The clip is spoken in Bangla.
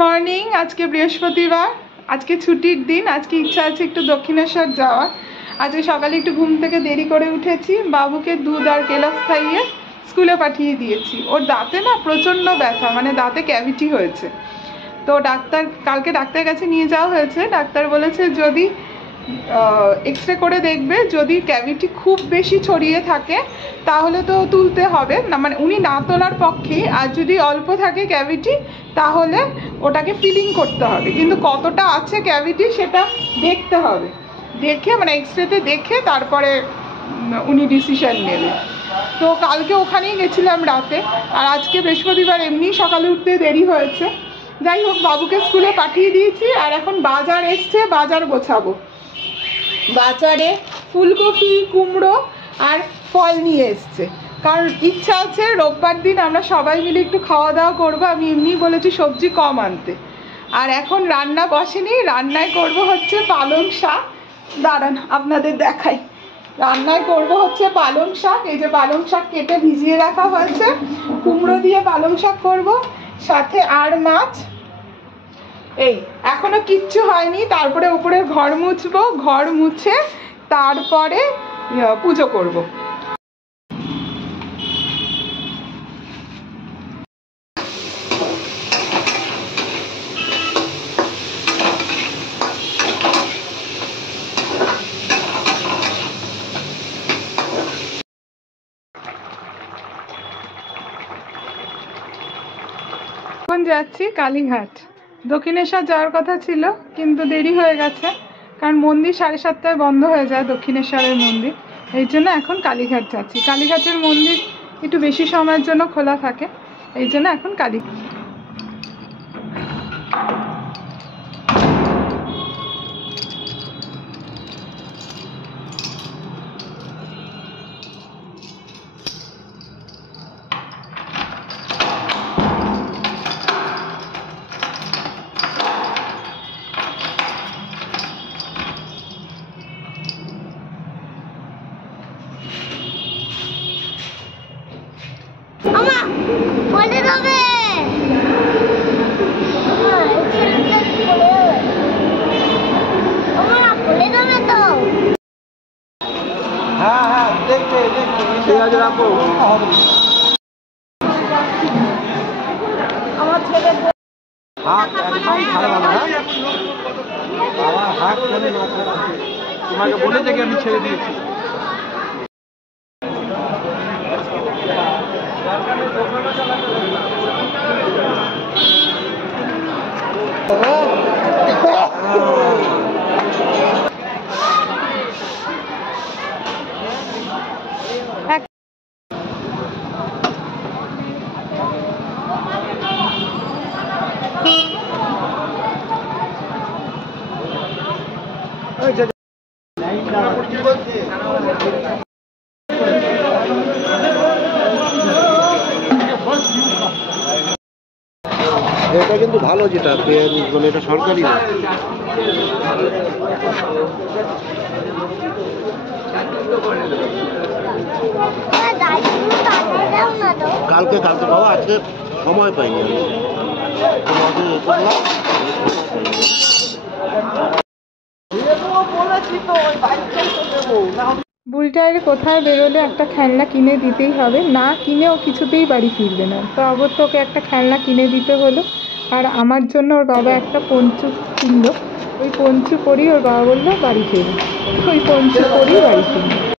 মর্নিং। আজকে বৃহস্পতিবার, আজকে ছুটির দিন। আজকে ইচ্ছা আছে একটু দক্ষিণেশ্বর যাওয়ার। আজকে সকালে একটু ঘুম থেকে দেরি করে উঠেছি, বাবুকে দুধ আর কেলক্স খাইয়ে স্কুলে পাঠিয়ে দিয়েছি। ওর দাঁতে না প্রচণ্ড ব্যথা, মানে দাঁতে ক্যাভিটি হয়েছে। তো কালকে ডাক্তারের কাছে নিয়ে যাওয়া হয়েছে। ডাক্তার বলেছে যদি এক্স রে করে দেখবে, যদি ক্যাভিটি খুব বেশি ছড়িয়ে থাকে তাহলে তো তুলতে হবে না, মানে উনি না তোলার পক্ষে। আর যদি অল্প থাকে ক্যাভিটি তাহলে ওটাকে ফিলিং করতে হবে, কিন্তু কতটা আছে ক্যাভিটি সেটা দেখতে হবে, দেখে মানে এক্স রেতে দেখে তারপরে উনি ডিসিশন নেবে। তো কালকে ওখানেই গেছিলাম রাতে, আর আজকে বৃহস্পতিবার এমনি সকালে উঠতে দেরি হয়েছে। যাই হোক, বাবুকে স্কুলে পাঠিয়ে দিয়েছি, আর এখন বাজার এসছে, বাজার গোছাবো। বাজারে ফুলকপি, কুমড়ো আর ফল নিয়ে এসছে, কারণ ইচ্ছা আছে রোববার দিন আমরা সবাই মিলে একটু খাওয়া দাওয়া করবো। আমি এমনি বলেছি সবজি কম আনতে। আর এখন রান্না বসেনি, রান্নায় করব হচ্ছে পালং শাক। দাঁড়ান আপনাদের দেখাই। রান্নায় করব হচ্ছে পালং শাক। এই যে পালং শাক কেটে ভিজিয়ে রাখা হয়েছে, কুমড়ো দিয়ে পালং শাক করব, সাথে আর মাছ। এই এখনো কিচ্ছু হয়নি। তারপরে উপরের ঘর মুছবো, ঘর মুছে তারপরে পুজো করব। এখন যাচ্ছি কালীঘাট। দক্ষিণেশ্বর যাওয়ার কথা ছিল, কিন্তু দেরি হয়ে গেছে, কারণ মন্দির 7:30টায় বন্ধ হয়ে যায়, দক্ষিণেশ্বরের মন্দির। এই জন্য এখন কালীঘাট যাচ্ছি। কালীঘাটের মন্দির একটু বেশি সময়ের জন্য খোলা থাকে, এই জন্য এখন কালীঘাট। আমার ছেলে তোমাকে বলেছে কি আমি ছেড়ে দিয়েছি। এটা কিন্তু ভালো, যেটা মানে এটা সরকারি না। কালকে পাবো, আজকে সময় পাইনি বুড়িটার কোথায় বেরোলে একটা খেলনা কিনে দিতেই হবে, না কিনেও কিছুতেই বাড়ি ফিরবে না। তো অবশ্য ওকে একটা খেলনা কিনে দিতে হলো। আর আমার জন্য ওর বাবা একটা পঞ্চু কিনলো, ওই পঞ্চু পরেই ওর বাবা বললো বাড়ি ফিরবে, ওই পঞ্চু পরেই বাড়ি ফিরবে।